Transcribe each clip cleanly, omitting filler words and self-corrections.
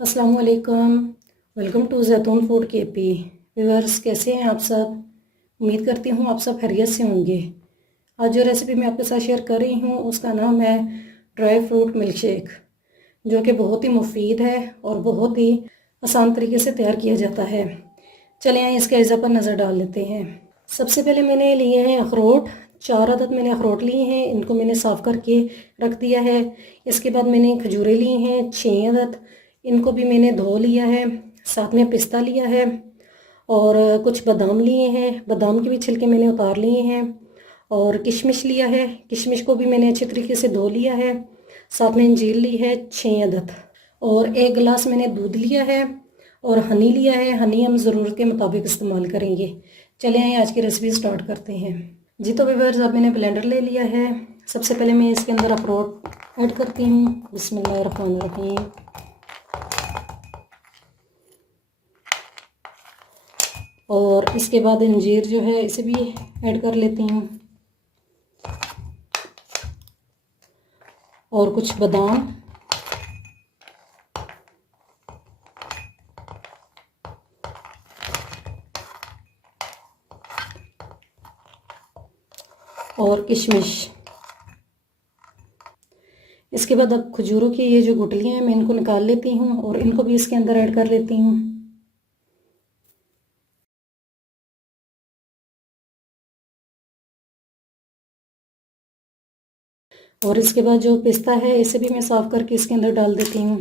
अस्सलाम वालेकुम। Welcome to जैतून फूड केपी। व्यूअर्स, कैसे हैं आप सब? उम्मीद करती हूँ आप सब खैरियत से होंगे। आज जो रेसिपी मैं आपके साथ शेयर कर रही हूँ उसका नाम है ड्राई फ्रूट मिल्क शेक, जो कि बहुत ही मुफीद है और बहुत ही आसान तरीके से तैयार किया जाता है। चलिए आइए इसके अज़ा पर नज़र डाल लेते हैं। सबसे पहले मैंने लिए हैं अखरोट। 4 अदद मैंने अखरोट लिए हैं, इनको मैंने साफ़ करके रख दिया है। इसके बाद मैंने खजूरें ली हैं 6 अदद, इनको भी मैंने धो लिया है। साथ में पिस्ता लिया है और कुछ बादाम लिए हैं, बादाम के भी छिलके मैंने उतार लिए हैं। और किशमिश लिया है, किशमिश को भी मैंने अच्छे तरीके से धो लिया है। साथ में अंजीर ली है 6 अदद और 1 गिलास मैंने दूध लिया है और हनी लिया है। हनी हम ज़रूरत के मुताबिक इस्तेमाल करेंगे। चलें आइए आज की रेसिपी स्टार्ट करते हैं। जी तो व्यूअर्स, अब मैंने ब्लेंडर ले लिया है। सबसे पहले मैं इसके अंदर अखरोट ऐड करती हूँ। बिस्मिल्लाहिर्रहमानिर्रहीम। और इसके बाद अंजीर जो है इसे भी ऐड कर लेती हूँ और कुछ बादाम और किशमिश। इसके बाद अब खजूरों की ये जो गुठलियाँ हैं मैं इनको निकाल लेती हूँ और इनको भी इसके अंदर ऐड कर लेती हूँ। और इसके बाद जो पिस्ता है इसे भी मैं साफ़ करके इसके अंदर डाल देती हूँ।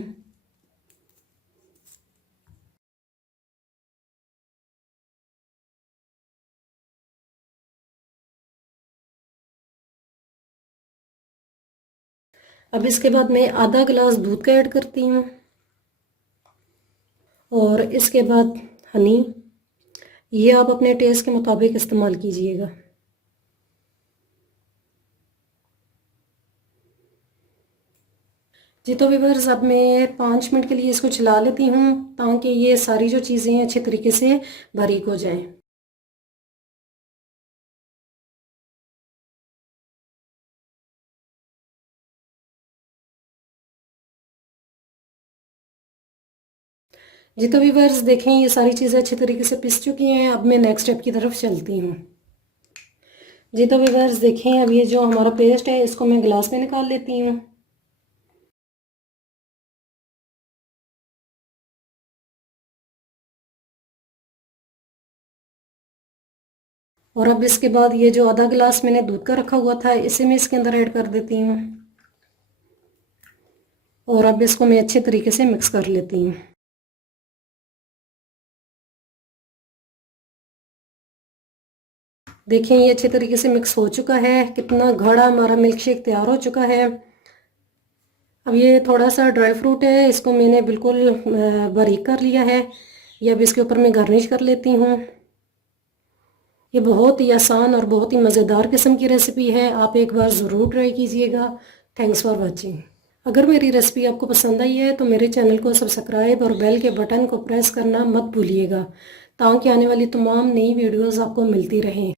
अब इसके बाद मैं आधा गिलास दूध का ऐड करती हूँ और इसके बाद हनी, ये आप अपने टेस्ट के मुताबिक इस्तेमाल कीजिएगा। जी तो व्यूअर्स, अब मैं 5 मिनट के लिए इसको चला लेती हूँ ताकि ये सारी जो चीज़ें अच्छे तरीके से बारीक हो जाएं। जी तो व्यूअर्स देखें, ये सारी चीज़ें अच्छे तरीके से पिस चुकी हैं। अब मैं नेक्स्ट स्टेप की तरफ चलती हूँ। जी तो व्यूअर्स देखें, अब ये जो हमारा पेस्ट है इसको मैं गिलास में निकाल लेती हूँ। और अब इसके बाद ये जो आधा गिलास मैंने दूध का रखा हुआ था इसे मैं इसके अंदर ऐड कर देती हूँ और अब इसको मैं अच्छे तरीके से मिक्स कर लेती हूँ। देखें, ये अच्छे तरीके से मिक्स हो चुका है। कितना गाढ़ा हमारा मिल्क शेक तैयार हो चुका है। अब ये थोड़ा सा ड्राई फ्रूट है, इसको मैंने बिल्कुल बारीक कर लिया है। ये अब इसके ऊपर मैं गार्निश कर लेती हूँ। ये बहुत ही आसान और बहुत ही मज़ेदार किस्म की रेसिपी है, आप एक बार ज़रूर ट्राई कीजिएगा। Thanks for watching. अगर मेरी रेसिपी आपको पसंद आई है तो मेरे चैनल को सब्सक्राइब और बेल के बटन को प्रेस करना मत भूलिएगा ताकि आने वाली तमाम नई वीडियोस आपको मिलती रहें।